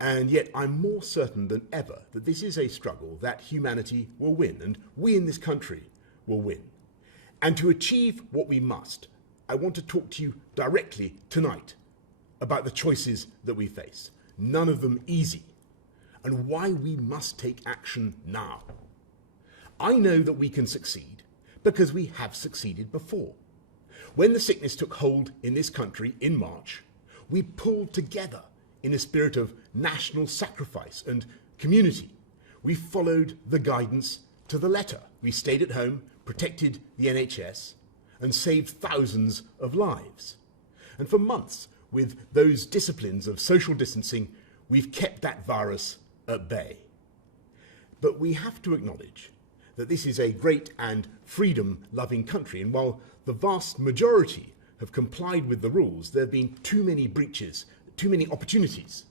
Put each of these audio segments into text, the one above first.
And yet I'm more certain than ever that this is a struggle that humanity will win, and we in this country will win. And to achieve what we must, I want to talk to you directly tonight about the choices that we face, none of them easy, and why we must take action now. I know that we can succeed because we have succeeded before. When the sickness took hold in this country in March, we pulled together in a spirit of national sacrifice and community. We followed the guidance to the letter. We stayed at home, protected the NHS, and saved thousands of lives. And for months, with those disciplines of social distancing, we've kept that virus at bay. But we have to acknowledge that this is a great and freedom-loving country, and while the vast majority have complied with the rules, there have been too many breaches, too many opportunities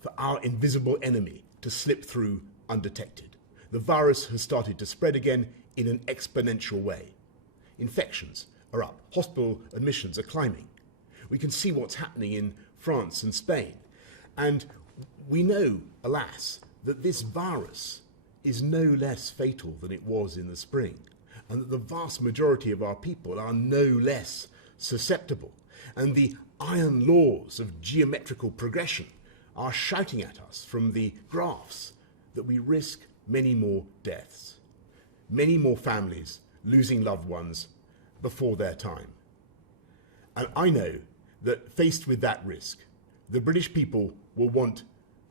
for our invisible enemy to slip through undetected. The virus has started to spread again in an exponential way. Infections are up, hospital admissions are climbing. We can see what's happening in France and Spain. And we know, alas, that this virus is no less fatal than it was in the spring, and that the vast majority of our people are no less susceptible. And the iron laws of geometrical progression are shouting at us from the graphs that we risk many more deaths, many more families losing loved ones before their time. And I know that faced with that risk, the British people will want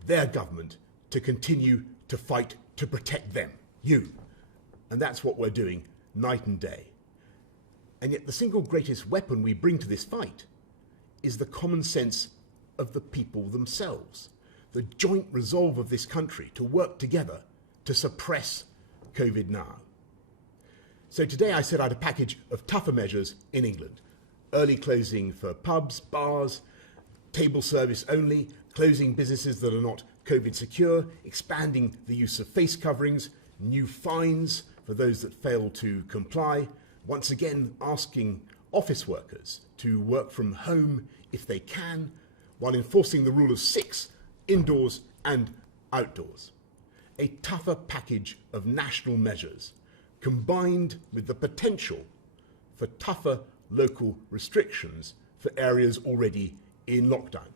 their government to continue to fight to protect them, you. And that's what we're doing night and day. And yet the single greatest weapon we bring to this fight is the common sense of the people themselves, the joint resolve of this country to work together to suppress COVID now. So today I set out a package of tougher measures in England. Early closing for pubs, bars, table service only, closing businesses that are not COVID secure, expanding the use of face coverings, new fines for those that fail to comply, once again asking office workers to work from home if they can, while enforcing the rule of 6 indoors and outdoors. A tougher package of national measures combined with the potential for tougher local restrictions for areas already in lockdown.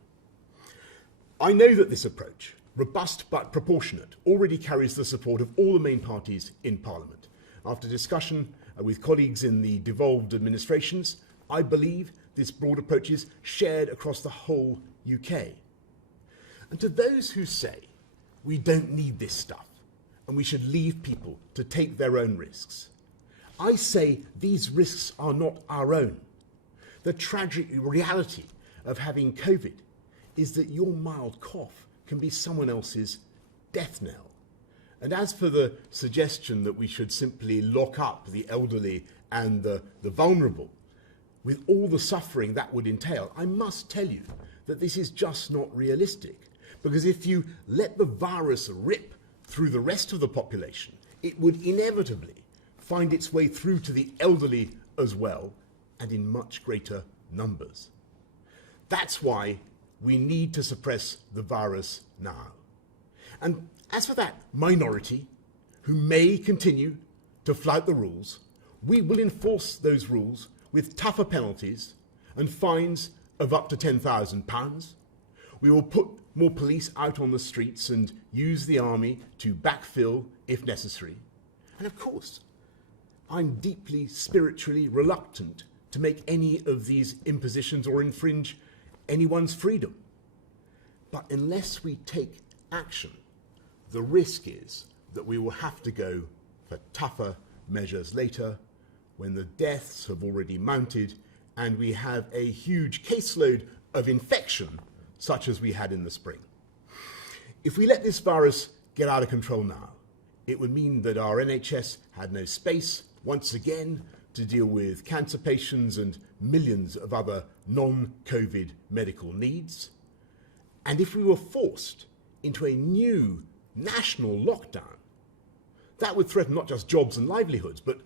I know that this approach, robust but proportionate, already carries the support of all the main parties in Parliament. After discussion with colleagues in the devolved administrations, I believe this broad approach is shared across the whole UK. And to those who say we don't need this stuff and we should leave people to take their own risks, I say these risks are not our own. The tragic reality of having COVID is that your mild cough can be someone else's death knell. And as for the suggestion that we should simply lock up the elderly and the vulnerable, with all the suffering that would entail, I must tell you that this is just not realistic. Because if you let the virus rip through the rest of the population, it would inevitably find its way through to the elderly as well, and in much greater numbers. That's why we need to suppress the virus now. And as for that minority who may continue to flout the rules, we will enforce those rules with tougher penalties and fines of up to £10,000. We will put more police out on the streets and use the army to backfill if necessary. And of course, I'm deeply spiritually reluctant to make any of these impositions or infringe anyone's freedom. But unless we take action, the risk is that we will have to go for tougher measures later when the deaths have already mounted and we have a huge caseload of infection such as we had in the spring. If we let this virus get out of control now, it would mean that our NHS had no space once again to deal with cancer patients and millions of other non-COVID medical needs. And if we were forced into a new national lockdown, that would threaten not just jobs and livelihoods, but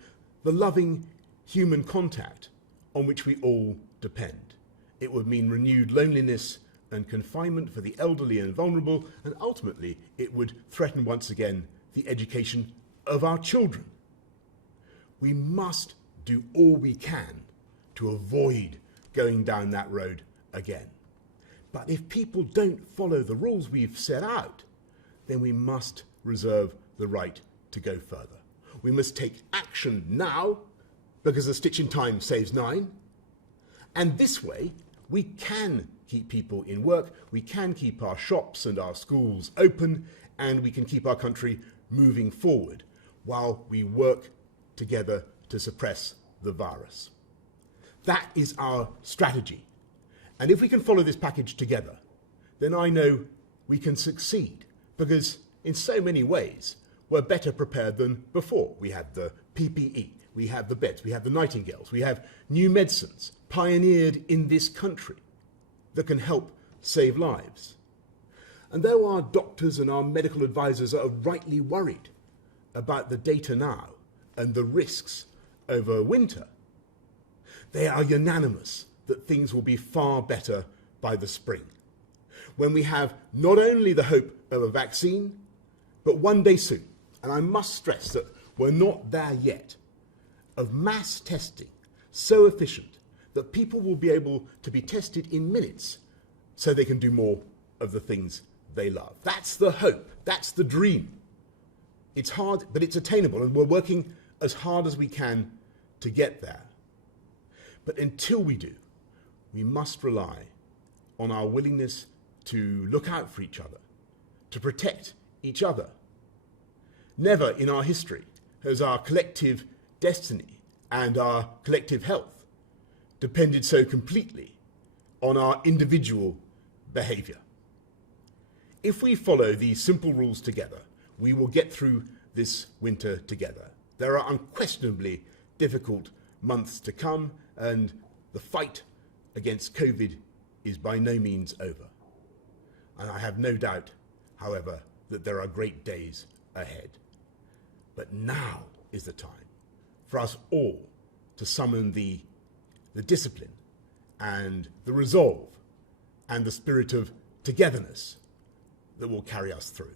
the loving human contact on which we all depend. It would mean renewed loneliness and confinement for the elderly and vulnerable, and ultimately it would threaten once again the education of our children. We must do all we can to avoid going down that road again. But if people don't follow the rules we've set out, then we must reserve the right to go further. We must take action now, because a stitch in time saves 9. And this way, we can keep people in work, we can keep our shops and our schools open, and we can keep our country moving forward while we work together to suppress the virus. That is our strategy. And if we can follow this package together, then I know we can succeed, because in so many ways, we're better prepared than before. We have the PPE, we have the beds, we have the Nightingales, we have new medicines pioneered in this country that can help save lives. And though our doctors and our medical advisors are rightly worried about the data now and the risks over winter, they are unanimous that things will be far better by the spring, when we have not only the hope of a vaccine, but one day soon, and I must stress that we're not there yet, of mass testing so efficient that people will be able to be tested in minutes so they can do more of the things they love. That's the hope, that's the dream. It's hard, but it's attainable, and we're working as hard as we can to get there. But until we do, we must rely on our willingness to look out for each other, to protect each other. Never in our history has our collective destiny and our collective health depended so completely on our individual behaviour. If we follow these simple rules together, we will get through this winter together. There are unquestionably difficult months to come, and the fight against COVID is by no means over. And I have no doubt, however, that there are great days ahead. But now is the time for us all to summon the discipline and the resolve and the spirit of togetherness that will carry us through.